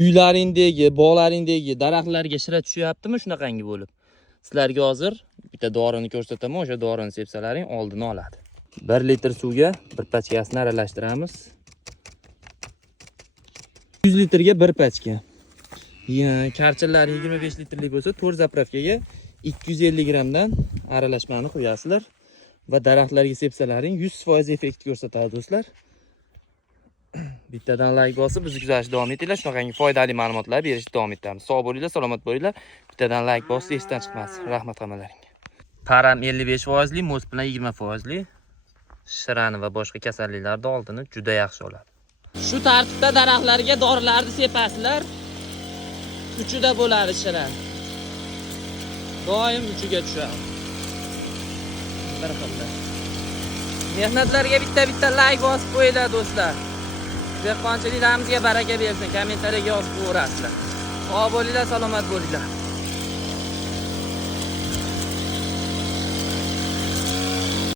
Uylaringdagi, bog'laringdagi daraxtlarga shira tushyaptimi shunaqangi bo'lib? Sizlarga hozir bitta dorini ko'rsataman, o'sha dorini sepsalaring oldini oladi. 1 litr suvga bir pachkasini aralashtiramiz. 100 litrga bir pachka. Karchallar 25 litrlik bo'lsa, 4 zapravkaga 250 gramdan aralashmani qo'yasizlar va daraxtlarga sepsalaring 100% effekt ko'rsatadi do'stlar. Bittadan like bosib bizni kuzatishda davom etinglar. Shunaqangi foydali ma'lumotlar berishda davom etamiz. Sog' bo'linglar, salomat bo'linglar. Bittadan like bosib esdan chiqmasin. Rahmat hammalaringga. Param 55%, muz bilan 20%. Shirani va boshqa kasalliklarning oldini juda yaxshi oladi. Shu tartibda daraxtlarga dorilarni sepasizlar. Uchida bo'ladi shira. Doim uchiga tushadi. Bir xilda. Mehnatlarga bitta like bosib qo'yinglar do'stlar. Dehqonchiliklarimizga baraka bersin. Kommentariyaga yozib qo'yasizlar. Sog' bo'linglar, salomat bo'linglar.